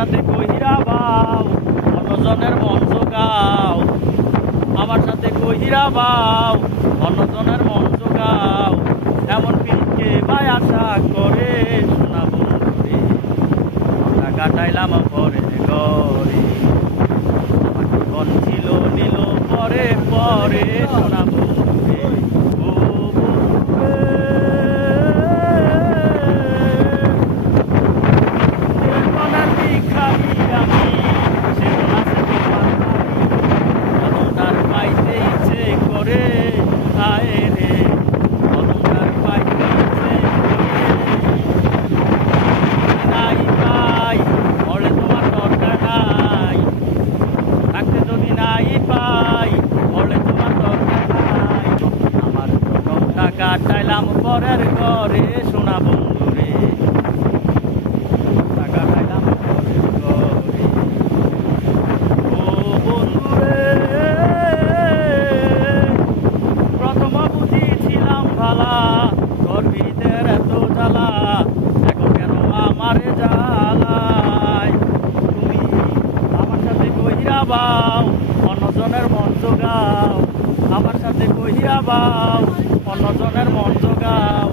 সাথে কহিরা বাও অন্যজনের মন জোগাও, আমার সাথে কহিরা বাও অন্যজনের মন জোগাও, এমন পিঠকে ভাই আশা করে শোনা বন্ধুরে, কাটাইলাম পরে ঘরে, আমার জীবন ছিল নিল পরে পরে শোনা বন্ধুরে, ও বন্ধুরে মনের ভিখারি আমি, সে আছে তোমার বাড়ি, অতটার পাইতে ইচ্ছে করে আয় রে, অতটার পাইতে ইচ্ছে করে নাই পাই, বলে তোমার দরকার নাই, থাকতে যদি নাই পাই বলে তোমার দরকার নাই, আমার জনমটা কাটাইলাম পরের ঘরে শোনা বন্ধুরে, কাটাইলাম পরের ঘরে, ও বন্ধুরে প্রথম বুঝিছিলাম ভালা, তোর ভিতর এত জ্বালা, এখন কেন আমারে জ্বালায়, তুমি আমার সাথে কহিরা বাও অন্যজনের মন জোগাও, আমার সাথে কহিরা বাও অন্যজনের মন জোগাও,